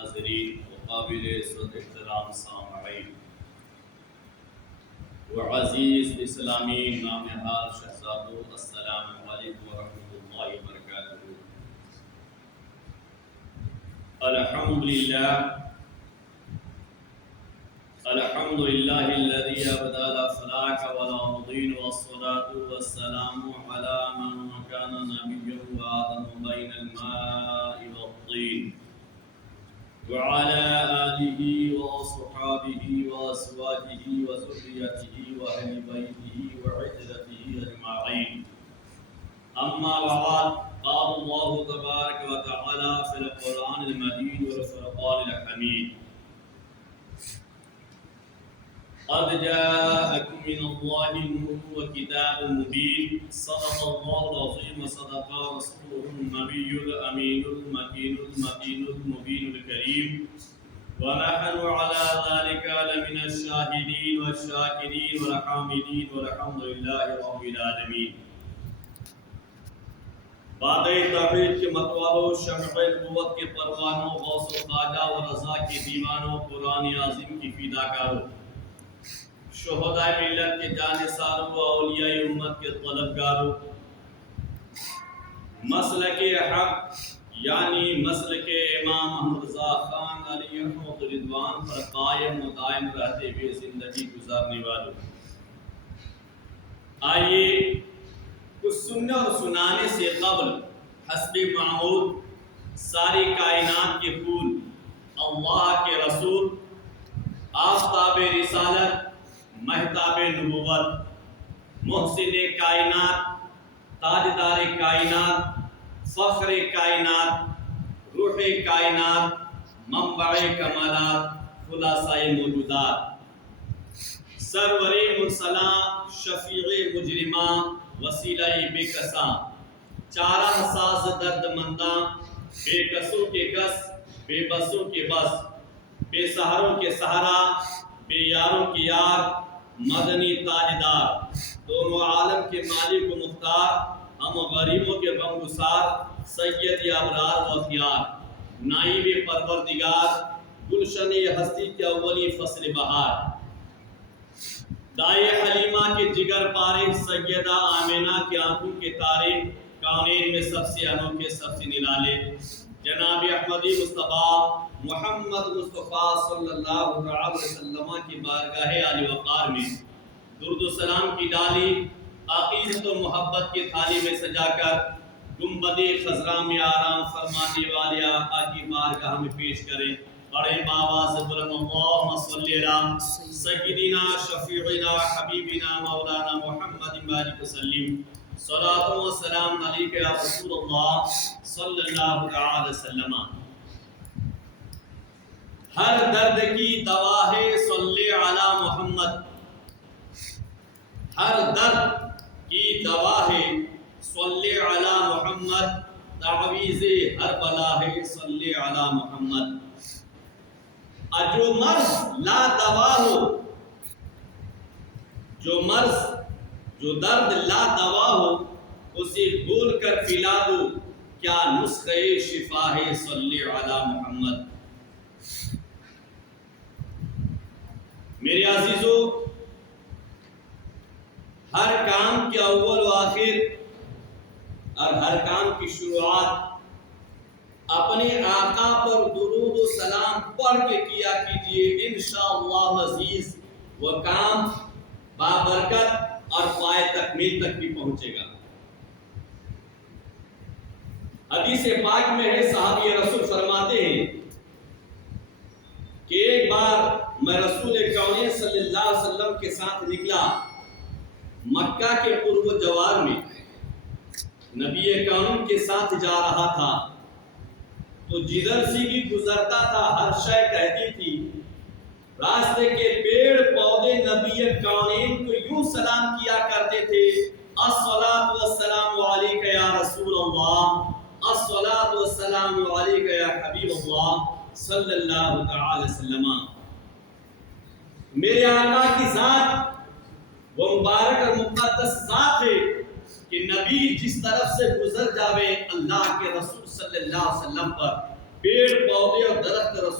حاضرین وقابل عزت احترام سامعین وعزیز اسلامی نام حال شہزادو، السلام علیکم ورحمۃ اللہ وبرکاتہ۔ الحمدللہ الذی ابدى الافلاک ولا مضین والصلاة والسلام علی من کان نبیا وآدم بین الماء والطین وعلى آله وصحابه وأزواجه وذريته وأهل بيته وعترته أجمعين. أما بعد، قال الله تبارك وتعالى في القرآن المجيد والفرقان الحميد: قد جاءكم من الله نور وكتاب مبين، صدق الله العظيم وصدق رسوله النبي الأمين المكين المتين المبين الكريم، ونحن على ذلك لمن الشاهدين والشاكرين والحامدين والحمد لله رب العالمين۔ بعد توحید کے متوالوں، شمع نبوت کے پروانوں، غوث و خواجہ و رضا کے دیوانوں، قرآن عظیم کی فداکاروں، شہدائے ملت کے جانثاروں و اولیاء امت کے طلبگاروں، مسلک حق یعنی مسلک امام محمد رضا خان علیہ رضوان پر قائم و دائم رہتے ہوئے زندگی گزارنے والوں، آئیے کچھ سننے اور سنانے سے قبل حسب معمول ساری کائنات کے پھول، اللہ کے رسول، آفتاب رسالت، مہتاب نبوت، محسن کائنات، تاجدار کائنات، فخر کائنات، روح کائنات، منبع کمالات، خلاصہ موجودات، سرور مرسلاں، شفیع مجرماں، وسیلہ بے کساں، چارہ ساز درد منداں، بے کسوں کے کس، بے بسوں کے بس، بے سہروں کے سہرا، بے یاروں کی یار، مدنی تاجدار، دونوں عالم کے مالک و مختار، ہم غریبوں کے غم گسار، سید ابرار و اخیار، نائب پروردگار، گلشن ہستی کے اولی فصل بہار، دائے حلیمہ کے جگر پارے، سیدہ آمینہ کے آنکھوں کے تارے، کونین میں سب سے انوکھے، سب سے نرالے، جناب احمدی مصطفیٰ محمد مصطفیٰ صلی اللہ علیہ وسلم کی بارگاہ عالی وقار میں درود و سلام کی ڈالی عقیدت و محبت کی تھالی میں سجا کر گنبد خضراء میں آرام فرمانے والے آقا کی بارگاہ میں پیش کریں، بڑے باواز بلند اللہم صلی علی سیدنا شفیعنا حبیبنا مولانا محمد بارک وسلم، صلاۃ و سلام علیک یا رسول اللہ صلی اللہ علیہ وسلم۔ ہر درد کی دوا ہے صلی علی محمد، ہر درد کی دوا ہے صلی علی محمد، تعویذ ہر بلا ہے صلی علی محمد۔ جو مرض لا دوا ہو، جو مرض جو درد لا دوا ہو، اسے گھول کر پلا دو، کیا نسخہ شفا ہے صلی علی محمد۔ میرے عزیزو، ہر کام کے اول و آخر اور ہر کام کی شروعات اپنے آقا پر درود و سلام پڑھ کے کیا کیجئے، انشاءاللہ عزیز وہ کام بابرکت اور پائے تکمیل تک بھی پہنچے گا۔ حدیث پاک میں ہے، صحابی رسول فرماتے ہیں کہ ایک بار میں رسول کونین صلی اللہ علیہ وسلم کے ساتھ نکلا، مکہ کے پرو جوار میں نبی کونین کے ساتھ جا رہا تھا، تو جدھر سے بھی گزرتا تھا ہر شے کہتی تھی، راستے کے پیڑ پودے نبی کونین کو یوں سلام کیا کرتے تھے، الصلاۃ والسلام علیک یا رسول اللہ، الصلاۃ والسلام علیک یا حبیب اللہ صلی اللہ تعالی وسلم۔ میرے آقا کی ذات وہ مبارک اور مقدس ذات ہے کہ نبی جس طرف سے گزر جاوے اللہ کے رسول صلی اللہ علیہ وسلم پر پیڑ پودے اور درخت رسول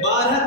12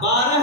12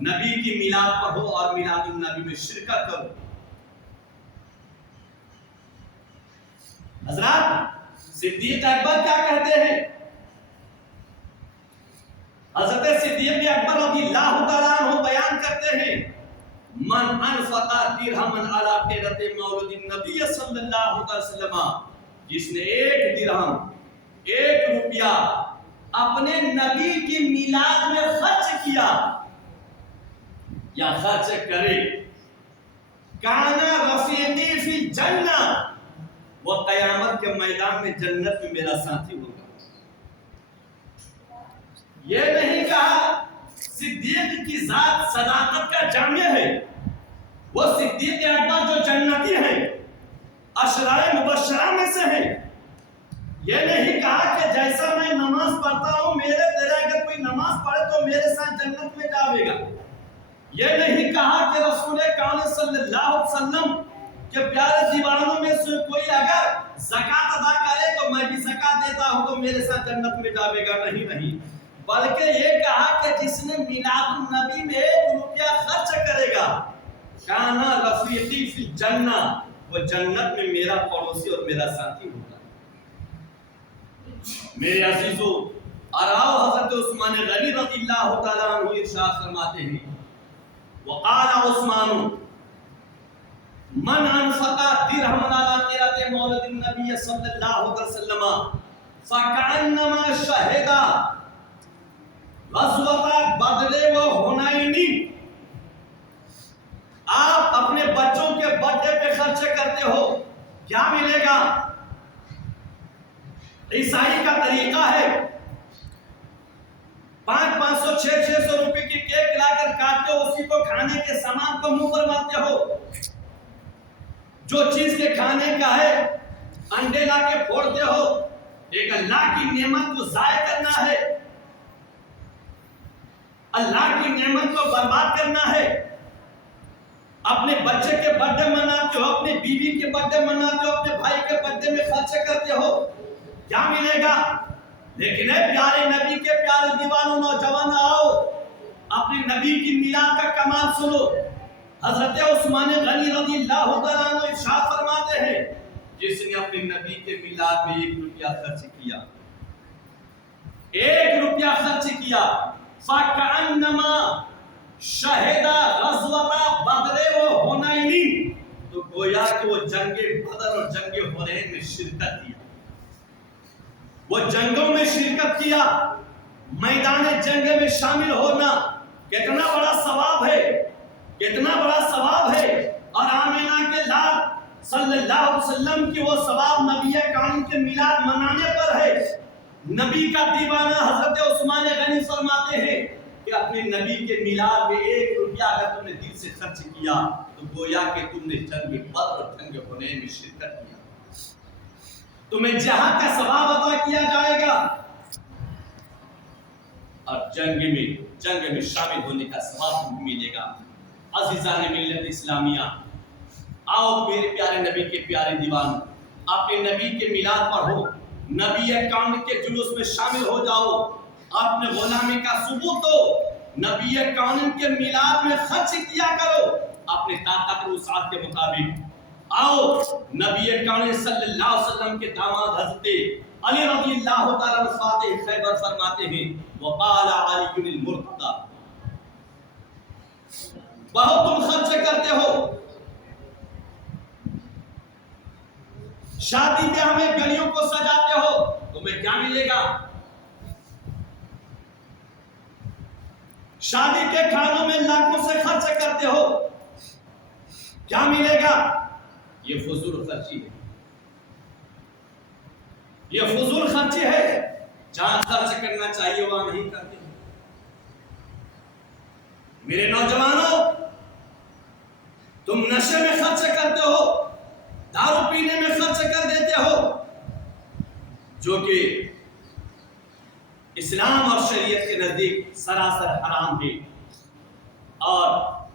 نبی کی میلاد پڑھو اور میلاد النبی میں شرکت کرو۔ حضرات صدیق اکبر کیا کہتے ہیں؟ حضرت صدیق اکبر رضی اللہ تعالیٰ عنہ بیان کرتے ہیں من انفق درہما علی قرۃ مولد النبی صلی اللہ علیہ وسلم، جس نے ایک درہم، ایک روپیہ اپنے نبی کی میلاد میں خرچ کیا یا خرچ کرے، کانا رفیقی فی الجنہ، وہ قیامت کے میدان میں جنت میں میرا ساتھی ہوگا۔ یہ نہیں کہا صدیق کی ذات صداقت کا جامع ہے، وہ صدیق اکبر جو جنتی ہیں، عشرۂ مبشرہ میں سے ہیں۔ یہ نہیں کہا کہ جیسا میں نماز پڑھتا ہوں میرے طرح اگر کوئی نماز پڑھے تو میرے ساتھ جنت میں جاوے گا۔ یہ نہیں کہا کہ رسول کون صلی اللہ علیہ وسلم کے پیارے دیوانوں میں سے کوئی اگر زکات ادا کرے تو میں بھی زکات دیتا ہوں تو میرے ساتھ جنت میں جاوے گا، نہیں، بلکہ یہ کہا کہ جس نے میلاد النبی میں 1 روپیہ خرچ کرے گا، کانا رفیقی فی الجنہ، وہ جنت میں میرا پڑوسی اور میرا ساتھی ہوگا۔ میرے عزیزو، اراؤ حضرت عثمان غنی رضی اللہ تعالیٰ عنہ ارشاد فرماتے ہیں وقال عثمان من انفق درہما علی قرۃ مولد النبی صلی اللہ علیہ وسلم فکأنما شہد غزوۃ بدر و حنین۔ آپ اپنے بچوں کے برتھ ڈے پہ خرچ کرتے ہو، کیا ملے گا؟ عیسائی کا طریقہ ہے 500 600 روپے کی کیک لا کر کاٹتے ہو، اسی کو کھانے کے سامان کو منہ پر مارتے ہو۔ جو چیز کے کھانے کا ہے انڈے لا کے پھوڑتے ہو، ایک اللہ کی نعمت کو ضائع کرنا ہے، اللہ کی نعمت کو برباد کرنا ہے۔ اپنے بچے کے برتھ ڈے مناتے ہو، اپنے بیوی کے برتھ ڈے مناتے ہو، اپنے بھائی کے برتھ ڈے میں خرچ کرتے ہو، کیا ملے گا؟ لیکن اے پیارے نبی کے پیارے دیوانوں، نوجوان آؤ اپنے نبی کی میلاد کا کمال سنو۔ حضرت عثمان غنی رضی اللہ تعالیٰ عنہ ارشاد فرماتے ہیں جس نے اپنے نبی کے میلاد میں 1 روپیہ خرچ کیا، 1 روپیہ خرچ کیا، فَكَأَنَّمَا شَهِدَ غَزْوَةَ بَدْرٍ وَحُنَینٍ، تو گویا کہ وہ جنگ بدر اور جنگ حنین میں شرکت کیا، وہ جنگوں میں شرکت کیا، میدان جنگ میں شامل ہونا کتنا بڑا ثواب ہے، کتنا بڑا ثواب ہے۔ اور آمینہ کے لال صلی اللہ علیہ وسلم کی وہ ثواب نبی کامل کے میلاد منانے پر ہے۔ نبی کا دیوانہ حضرت عثمان غنی فرماتے ہیں کہ اپنے نبی کے میلاد میں 1 روپیہ اگر تم نے دل سے خرچ کیا تو گویا کہ تم نے جنگ بدر اور جنگ حنین میں شرکت کیا، تمہیں جہاد کا ثواب عطا کیا جائے گا اور جنگ میں شامل ہونے کا ثواب تمہیں ملے گا۔ عزیزان ملت اسلامیہ، آؤ میرے پیارے نبی کے پیارے دیوان اپنے نبی کے میلاد پڑھو، نبی کامل کے جلوس میں شامل ہو جاؤ، اپنے غلامی کا ثبوت دو، نبی کامل کے میلاد میں خرچ کیا کرو اپنے طاقت و وسعت کے مطابق۔ آؤ نبی کامل صلی اللہ علیہ وسلم کے داماد حضرت علی رضی اللہ تعالیٰ عنہ فاتح خیبر فرماتے ہیں وقال علی المرتضی، بہت تم خرچ کرتے ہو، شادی میں ہمیں گلیوں کو سجاتے ہو، تمہیں کیا ملے گا؟ شادی کے کھانوں میں لاکھوں سے خرچ کرتے ہو، کیا ملے گا؟ یہ فضول خرچی ہے، یہ فضول خرچی ہے، جہاں خرچ کرنا چاہیے وہاں نہیں کرتے۔ میرے نوجوانوں، تم نشے میں خرچ کرتے ہو، دارو پینے میں خرچ کر دیتے ہو، جو کہ اسلام اور شریعت کے نزدیک سراسر حرام ہے اور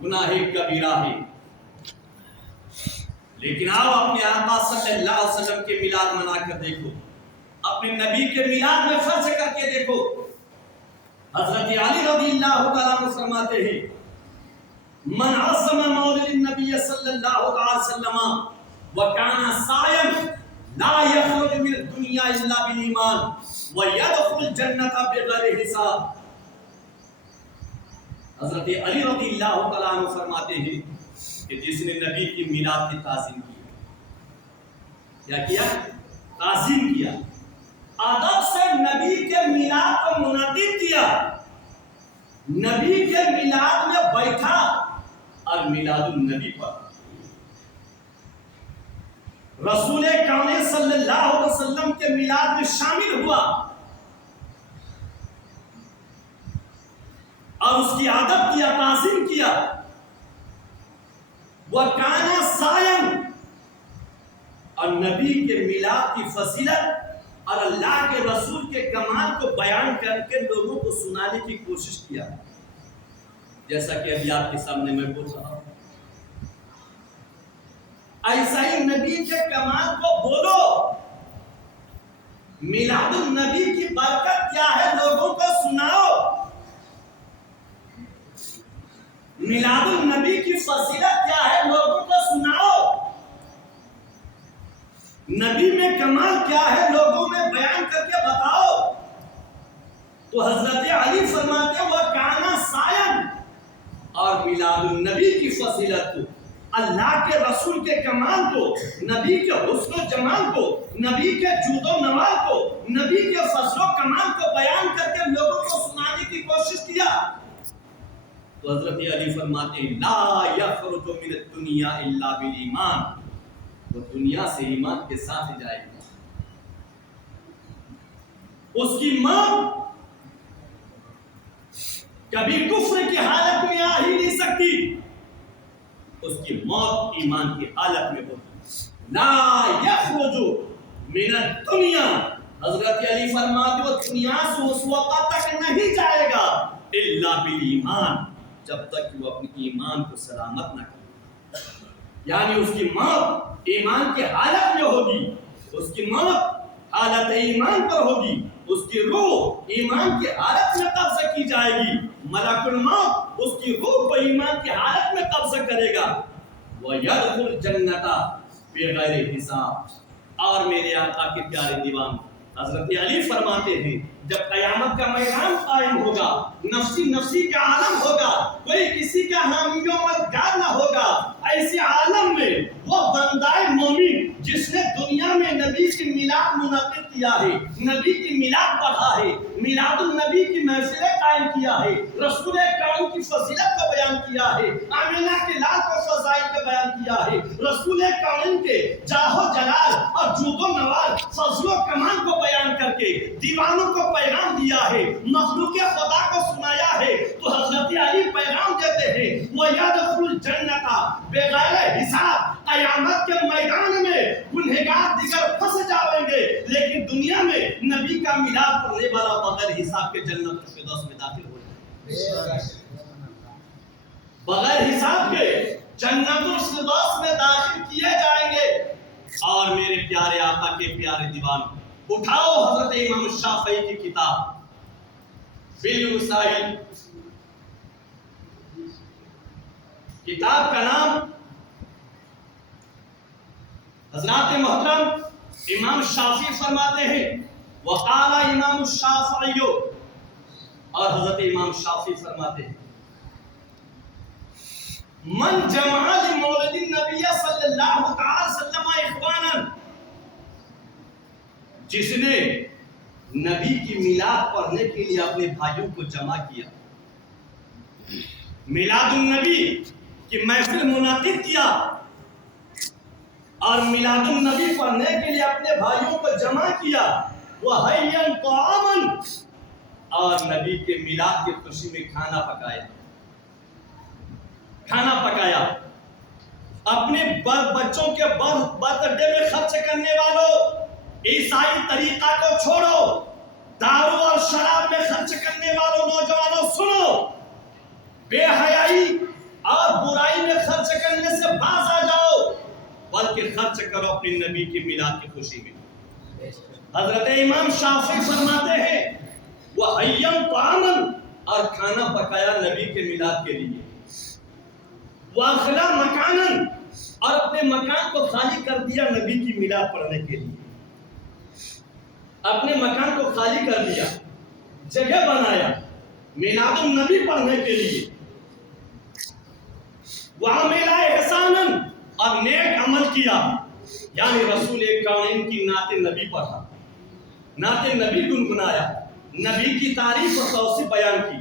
گناہ کبیرہ ہے۔ لیکن آؤ اپنے آقا صلی اللہ علیہ وسلم کے میلاد منا کر دیکھو، اپنے نبی کے میلاد میں خرچ کر کے دیکھو۔ حضرت علی رضی اللہ تعالیٰ عنہ فرماتے ہیں من عظم مولد النبی صلی اللہ علیہ وسلم وکان صائم لا یخرج من الدنیا الا بالایمان ویدخل الجنۃ بغیر حساب. حضرت علی رضی اللہ تعالیٰ عنہ فرماتے ہیں کہ جس نے نبی کی میلاد کی تعظیم کی، کیا کیا؟ تعظیم کیا، ادب سے نبی کے میلاد کو منعقد کیا، نبی کے میلاد میں بیٹھا اور میلاد النبی پر رسول کون صلی اللہ علیہ وسلم کے میلاد میں شامل ہوا اور اس کی ادب کیا، تعظیم کیا. وَكَانَ صَائِمًا، اور نبی کے میلاد کی فضیلت اور اللہ کے رسول کے کمال کو بیان کر کے لوگوں کو سنانے کی کوشش کیا، جیسا کہ ابھی آپ کے سامنے میں بول رہا ہوں. ایسا ہی نبی کے کمال کو بولو. میلاد النبی کی برکت کیا ہے لوگوں کو سناؤ. میلاد النبی کی فضیلت کیا ہے لوگوں کو سناؤ. نبی میں کمال کیا ہے لوگوں میں بیان کر کے بتاؤ. تو حضرت علی فرماتے ہیں وہ کانا سائن، اور میلاد النبی کی فضیلت کو، اللہ کے رسول کے کمال کو، نبی کے حسن و جمال کو، نبی کے جود و نوال کو، نبی کے فضل و کمال کو بیان کر کے لوگوں کو سنانے کی کوشش کیا. تو حضرت علی فرماتے ہیں لا یخرج من الدنیا الا بالایمان، وہ دنیا سے ایمان کے ساتھ جائے گا. اس کی موت کبھی کفر کی حالت میں آ ہی نہیں سکتی، اس کی موت ایمان کی حالت میں ہوگی. لا یخرج من الدنیا، حضرت علی فرماتے ہیں وہ دنیا سے اس وقت تک نہیں جائے گا الا بالایمان، جب تک کہ وہ اپنے ایمان کو سلامت نہ کرے. یعنی اس کی موت ایمان کی حالت میں ہوگی، اس کی موت حالت ایمان پر ہوگی، اس کی روح ایمان کی حالت میں قبضہ کی جائے گی. ملک الموت اس کی روح کو ایمان کی حالت میں قبضہ کرے گا. وَيَدْخُلُ الْجَنَّةَ بِغَيْرِ حِسَابٍ. اور میرے آقا کے پیارے دیوان حضرت علی فرماتے ہیں جب قیامت کا میدان قائم ہوگا، نفسی نفسی کا عالم ہوگا، کوئی کسی کا حامی و مددگار نہ ہوگا، ایسے عالم میں وہ بندہ مومن جس نے دنیا میں نبی کی میلاد منعقد کیا ہے، نبی کی میلاد پڑھا ہے، میلاد النبی کی محفلیں قائم کیا ہے، رسول کریم کی فضیلت کو بیان کیا ہے، آمینہ کے لال کو فضائل کو بیان کیا ہے، رسول کریم کے جاہ و جلال اور جود و نوال، فضل و کمال کو بیان کر کے دیوانوں کو پیغام دیا ہے، مخلوق خدا کو سنایا ہے. تو حضرت علی پیغام دیتے ہیں وَيَدْخُلُ الْجَنَّةَ بغیر حساب. قیامت کے میدان میں گنہگار دیگر پھنس جائیں گے، لیکن دنیا میں نبی کا میلاد پڑھنے والا بغیر حساب کے جنت الفردوس میں داخل ہو جائے گا. بغیر حساب کے جنت الفردوس میں داخل کیے جائیں گے. اور میرے پیارے آقا کے پیارے دیوان اٹھاؤ حضرت امام الشافعی کی کتاب بالوسائل، کتاب کا نام حضرات محترم امام شافعی فرماتے ہیں وقال امام الشافعی، اور حضرت امام شافعی فرماتے ہیں من جمع لمولد النبی صلی اللہ تعالی وسلم اخوانا، جس نے نبی کی میلاد پڑھنے کے لیے اپنے بھائیوں کو جمع کیا، میلاد النبی کی محفل منعقد کیا اور میلاد النبی پڑھنے کے لیے اپنے بھائیوں کو جمع کیا، وَحَيًّا طَعَامًا، اور نبی کے میلاد کی خوشی میں کھانا پکایا. اپنے بچوں کے برتھ ڈے میں خرچ کرنے والوں، عیسائی طریقہ کو چھوڑو، دارو اور شراب میں خرچ کرنے والوں نوجوانوں سنو، بے حیائی اور برائی میں خرچ کرنے سے باز آ جاؤ، بلکہ خرچ کرو اپنے نبی کی میلاد کی خوشی میں. حضرت امام شافعی فرماتے ہیں وَحَيًّا طَعَامًا، اور کھانا پکایا نبی کے میلاد کے لیے. واخلا مکانن، اور اپنے مکان کو خالی کر دیا نبی کی میلاد پڑھنے کے لیے. اپنے مکان کو خالی کر دیا، جگہ بنایا میلاد النبی پڑھنے کے لیے. وعمل احسانا، اور نیک عمل کیا، یعنی رسول کونین کی نعت نبی پڑھا، نعت نبی گنگنایا، نبی کی تعریف و توصیف بیان کی،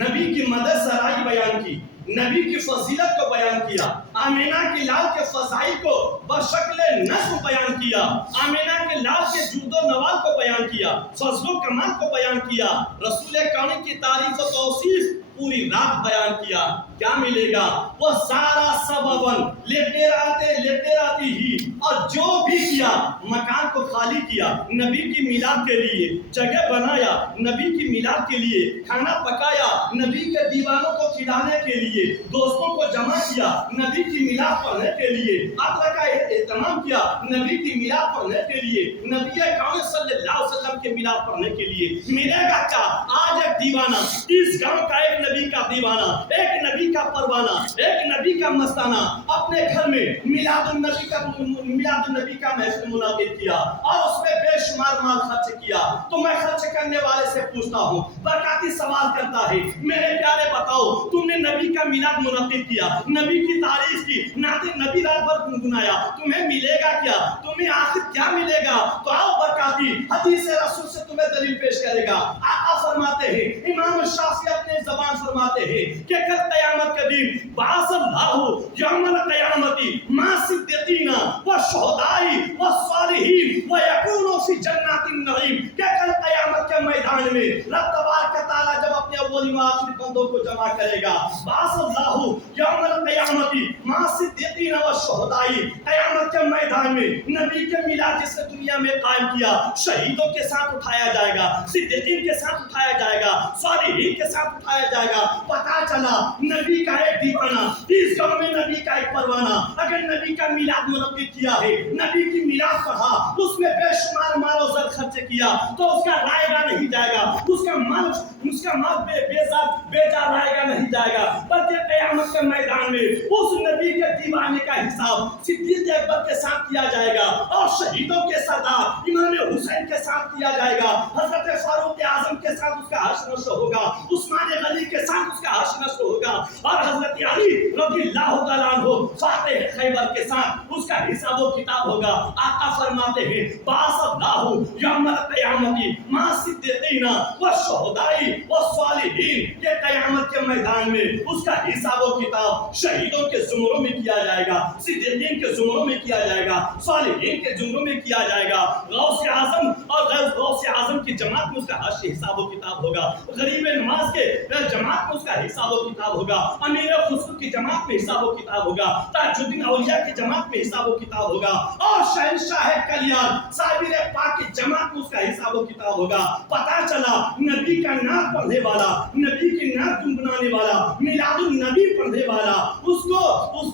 نبی کی مدد سرائی بیان کی، نبی کی فضیلت کو بیان کیا، آمینہ کے لال کے فضائل کو بشکل نظم بیان کیا، آمینہ کے لال کے جود و نوال کو بیان کیا، فضل و کمال کو بیان کیا، رسول کونین کی تعریف و توصیف پوری رات بیان کیا. کیا ملے گا؟ وہ سارا سببن لیتے رہتے ہی، اور جو بھی کیا مکان کو خالی کیا نبی کی میلاد کے لیے، جگہ بنایا نبی کی میلاد کے لیے، کھانا پکایا نبی کے دیوانوں کو کھلانے کے لیے، دوستوں کو جمع کیا نبی کی میلاد پڑھنے کے لیے، عطر کا اہتمام کیا نبی کی میلاد پڑھنے کے لیے، نبی کون صلی اللہ علیہ وسلم کے میلاد پڑھنے کے لیے. ملے گا کیا؟ آج ایک دیوانہ 30 گاؤں کا ایک نبی کا دیوانہ، ایک نبی کا پروانہ، ایک نبی کا مستانہ اپنے گھر میں میلاد النبی کا محفل منعقد کیا اور اس میں بے شمار مال خرچ کیا. تو میں خرچ کرنے والے سے پوچھتا ہوں، برکاتی سوال کرتا ہے، میرے پیارے بتاؤ، تم نے نبی کا میلاد منعقد کیا، نبی کی تعریف کی، نعت نبی رات بھر گنگنایا، تمہیں ملے گا کیا؟ تمہیں آخر کیا ملے گا؟ تو آؤ برکاتی حدیث رسول سے تمہیں دلیل پیش کرے گا. آقا فرماتے ہیں، امام الشافعی اپنے زبان فرماتے ہیں کہ کل قیامت کے دن بعث اللہ یوم القیامت مع صدیقین والشہداء والصالحین ویکون فی جنات النعیم، کہ کل قیامت کے میدان میں رب تبارک تعالی جب اپنے اول و آخری بندوں کو جمع کرے گا، بعث اللہ یوم القیامت مع صدیقین والشہداء، قیامت کے میدان میں نبی کے میلاد جس نے دنیا میں قائم کیا شہیدوں کے ساتھ اٹھایا جائے گا، صدیقین کے ساتھ اٹھایا جائے گا، صالحین کے ساتھ اٹھایا جائے گا. پتا چلا نبی کا ایک دیوانہ 30 گاؤں میں نبی کا ایک پروانہ اگر نبی کا میلاد منعقد کیا ہے، نبی کی میلاد پڑھا، اس میں بے شمار مال و زر خرچ کیا، تو اس کا رائے گا نہیں جائے گا، اس کا مال بے جا رائے گا نہیں جائے گا، بلکہ قیامت کے میدان میں اس نبی کے دیوانے کا حساب صدیق اکبر کے ساتھ کیا جائے گا اور شہیدوں کے سردار امام حسین کے ساتھ کیا جائے گا، حضرت فاروق اعظم کے ساتھ اس کا حشر نشر ہوگا، عثمان غنی کے ساتھ اس کا حشر نشر ہوگا، اور حضرت علی رضی اللہ تعالیٰ عنہ فاتح خیبر کے ساتھ اس کا حساب و کتاب ہوگا. آقا فرماتے ہیں، بعث اللہ یوم القیامت مع صدیقین والشہداء والصالحین، کہ قیامت کے میدان میں اس کا حساب و کتاب شہیدوں کے زمروں میں کیا جائے گا، صدیقین کے زمروں میں کیا جائے گا، صالحین کے زمروں میں کیا جائے گا. غوث اعظم اور غیر غوث اعظم کی جماعت میں اس کا حساب و کتاب ہوگا، غریب نواز کے جماعت میں اس کا حساب و کتاب ہوگا، امیر خسرو کی جماعت میں حساب و کتاب ہوگا، تاج الدین اولیاء کی جماعت میں حساب و کتاب ہوگا، اور شہنشاہ کلیان صابر پاک کی جماعت میں اس کا حساب و کتاب ہوگا. پتا چلا نبی کا نعت پڑھنے والا، نبی کی نعت گنگنانے والا، میلاد النبی پڑھنے والا، اس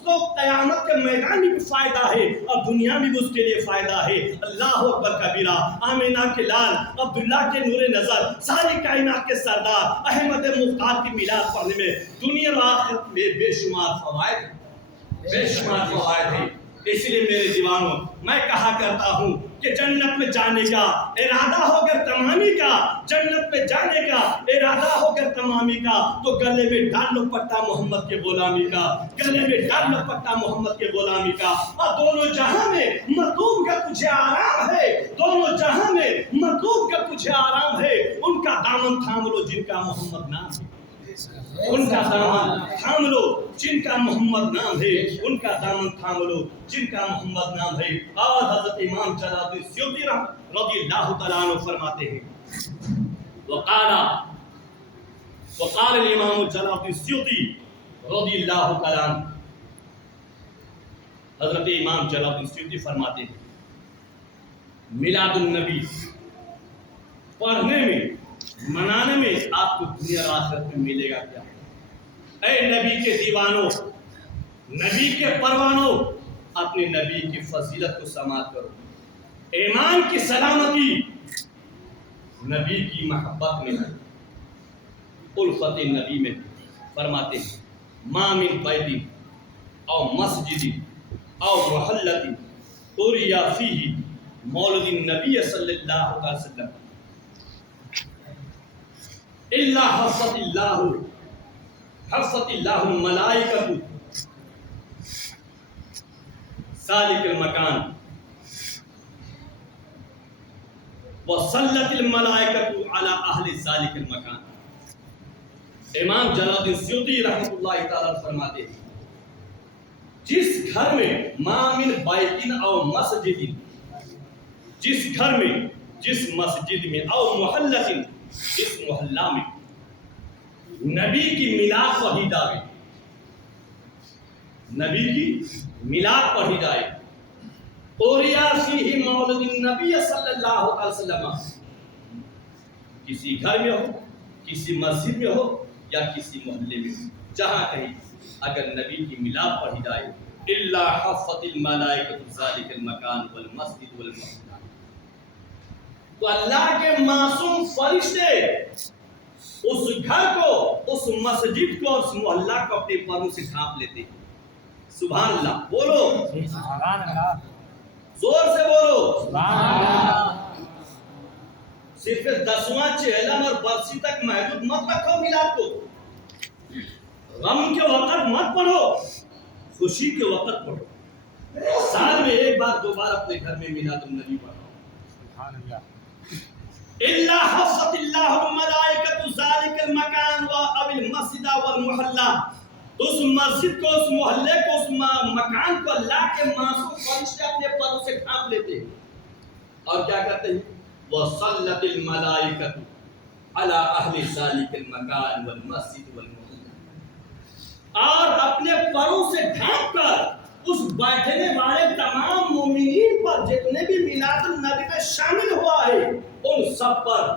کو قیامت کے میدان میں بھی فائدہ ہے اور دنیا میں بھی اس کے لیے فائدہ ہے. اللہ اکبر کبیرہ. آمینہ کے لال، عبداللہ کے نور نظر، ساری کائنات کے سردار احمد مختار کی میلاد پڑھنے میں دنیا و آخرت میں بے شمار فوائد ہیں. اس لیے میرے دیوانوں، میں کہا کرتا ہوں کہ جنت میں جانے کا ارادہ ہو کر تمامی کا، جنت میں جانے کا ارادہ ہو کر تمامی کا، تو گلے میں ڈال لو پٹا محمد کے غلامی کا، گلے میں ڈال لو پٹا محمد کے غلامی کا. اور دونوں جہاں میں مطلوب کا تجھے آرام ہے، دونوں جہاں میں مطلوب کا تجھے آرام ہے. ان کا دامن تھام لو جن کا محمد نام ہے، ان کا دامن تھام لو جن کا محمد نام ہے، ان کا دامن تھام لو جن کا محمد نام ہے. اور حضرت امام جلال الدین سیوطی رضی اللہ تعالیٰ عنہ فرماتے ہیں، وقال الامام جلال الدین سیوطی رضی اللہ تعالیٰ عنہ، حضرت امام جلال الدین سیوطی فرماتے ہیں، میلاد النبی پڑھنے میں، منانے میں آپ کو دنیا اور آخرت میں ملے گا کیا؟ اے نبی کے دیوانوں، نبی کے پروانوں، اپنے نبی کی فضیلت کو سماعت کرو. ایمان کی سلامتی نبی کی محبت میں ہے، الفت نبی میں. فرماتے ہیں، ما من بیت او مسجد او محلت توریا فیہ مولد النبی صلی اللہ علیہ وسلم الا حفظت اللہ الملائکۃ ذالک المکان وصلت الملائکۃ علی اہل ذالک المکان۔ امام جلال الدین سیوطی رحمۃ اللہ تعالی فرماتے ہیں جس گھر میں ما من بیت او مسجد، جس گھر میں، جس مسجد میں، او محلت، جس محلہ میں نبی کی میلاد پڑھی جائے، نبی کی میلاد پڑھی جائے، اوریا فیہ مولد النبی صلی اللہ علیہ وسلم، کسی گھر میں ہو، کسی مسجد میں ہو یا کسی محلے میں ہو، جہاں کہیں اگر نبی کی میلاد پڑھی جائے الا حفظت الملائکۃ ذالک المکان والمسجد والمحلہ، تو اللہ کے معصوم فرشتے اس گھر کو، اس مسجد کو، اس محلہ کو اپنے پروں سے ڈھانپ لیتے ہیں۔ سبحان اللہ، بولو سبحان اللہ، زور سے بولو سبحان اللہ۔ صرف 10واں چہلم اور برسی تک محدود مت رکھو میلاد کو، غم کے وقت مت پڑھو، خوشی کے وقت پڑھو، سال میں ایک بار دو بار اپنے گھر میں میلاد النبی پڑھو۔ سبحان اللہ۔ الا حفظت اللہ الملائکۃ ذالک المکان و او المسجد والمحلہ، اس مسجد کو، اس محلے کو، اس مکان کو اللہ کے معصوم فرشتے اپنے پروں سے ڈھانپ لیتے ہیں اور کیا کرتے ہیں؟ وصلت الملائکۃ علی اہل ذالک المکان والمسجد والمحلہ، اور اپنے پروں سے ڈھانپ کر اس بیٹھنے والے تمام مومنین پر، جتنے بھی میلاد النبی میں شامل ہوا ہے، ان سب پر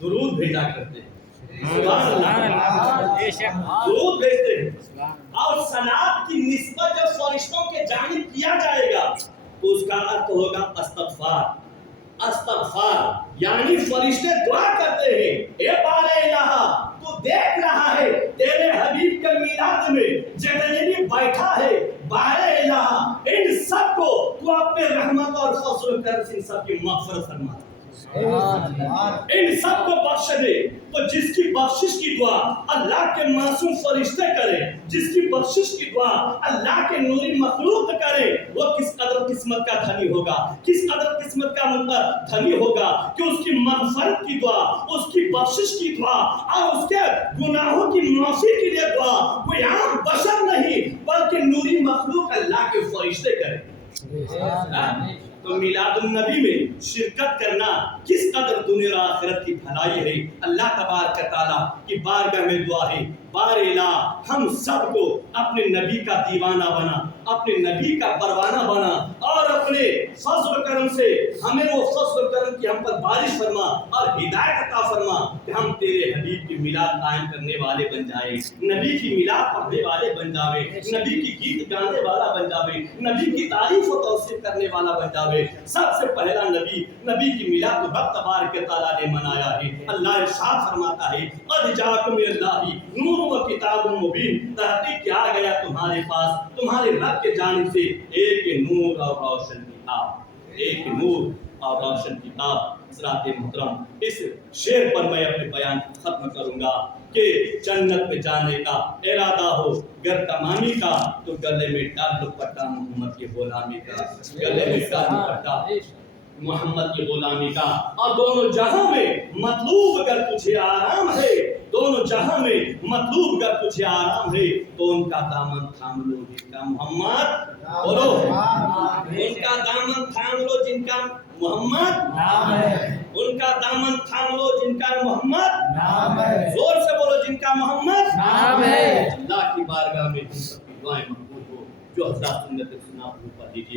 درود بھیجا کرتے ہیں۔ سبحان اللہ، درود بھیجتے ہیں، اور صلات کی نسبت جب فرشتوں کے جانب کیا جائے گا تو اس کا ارتھ ہوگا استغفار۔ استغفار یعنی فرشتے دعا کرتے ہیں، اے بار الہ، تو دیکھ رہا ہے تیرے حبیب کے میلاد میں جتنے بھی بیٹھا ہے، بار الہ ان سب کو تو اپنے رحمت اور فضل و کرم سے ان سب کی مغفرت فرما، ان سب کو بخش دے۔ تو جس کی بخشش کی دعا اللہ کے معصوم فرشتے کرے، جس کی بخشش کی دعا اللہ کے نوری مخلوق کرے، وہ کس قدر قسمت کا دھنی ہوگا، کس قدر قسمت کا دھنی ہوگا کہ اس کی مغفرت کی دعا، اس کی بخشش کی دعا اور اس کے گناہوں کی معافی کے لیے دعا کوئی عام بشر نہیں بلکہ نوری مخلوق اللہ کے فرشتے کرے۔ تو میلاد النبی میں شرکت کرنا کس قدر دنیا اور آخرت کی بھلائی ہے۔ اللہ تبارک تعالیٰ کی بارگاہ میں دعا ہے، بار الہ ہم سب کو اپنے نبی کا دیوانہ بنا، اپنے نبی کا پروانہ بنا، اور اپنے فضل و کرم سے ہمیں وہ فضل و کرم کی ہم پر بارش فرما اور ہدایت عطا فرما کہ ہم تیرے حبیب کی میلاد قائم کرنے والے بن جائیں، نبی کی میلاد پڑھنے والے بن جاوے، نبی کی گیت گانے والا بن جاوے، نبی کی تعریف و توصیف کرنے والا بن جاوے۔ سب سے پہلا نبی کی میلاد تو رب تبارک تعالیٰ نے منایا ہے۔ اللہ ارشاد فرماتا ہے قد جاءکم من اللہ نور و کتاب مبین، تحقیق کیا گیا تمہارے پاس تمہارے رب کے جانب سے ایک نور اور روشن کتاب، ایک نور اور روشن کتاب۔ حضرات محترم، اس شعر پر میں اپنے بیان ختم کروں گا کہ جنت میں جانے کا ارادہ ہو گر تمامی کا تو گلے میں ڈال دوپٹہ محمد کی غلامی کا، گلے میں ڈال دوپٹہ محمد کی غلامی کا۔ اور دونوں جہاں میں مطلوب اگر تجھے آرام ہے، دونوں جہاں میں مطلوب اگر تجھے آرام ہے تو ان کا دامن تھام لو جن کا محمد، بولو ان کا دامن تھام لو جن کا محمد نام ہے، ان کا دامن تھام لو جن کا محمد نام ہے، زور سے بولو جن کا محمد نام ہے۔ اللہ کی بارگاہ میں ہم سب کی دعائیں مقبول ہو، جو حضرات سنت سنا پڑھ دیجیے۔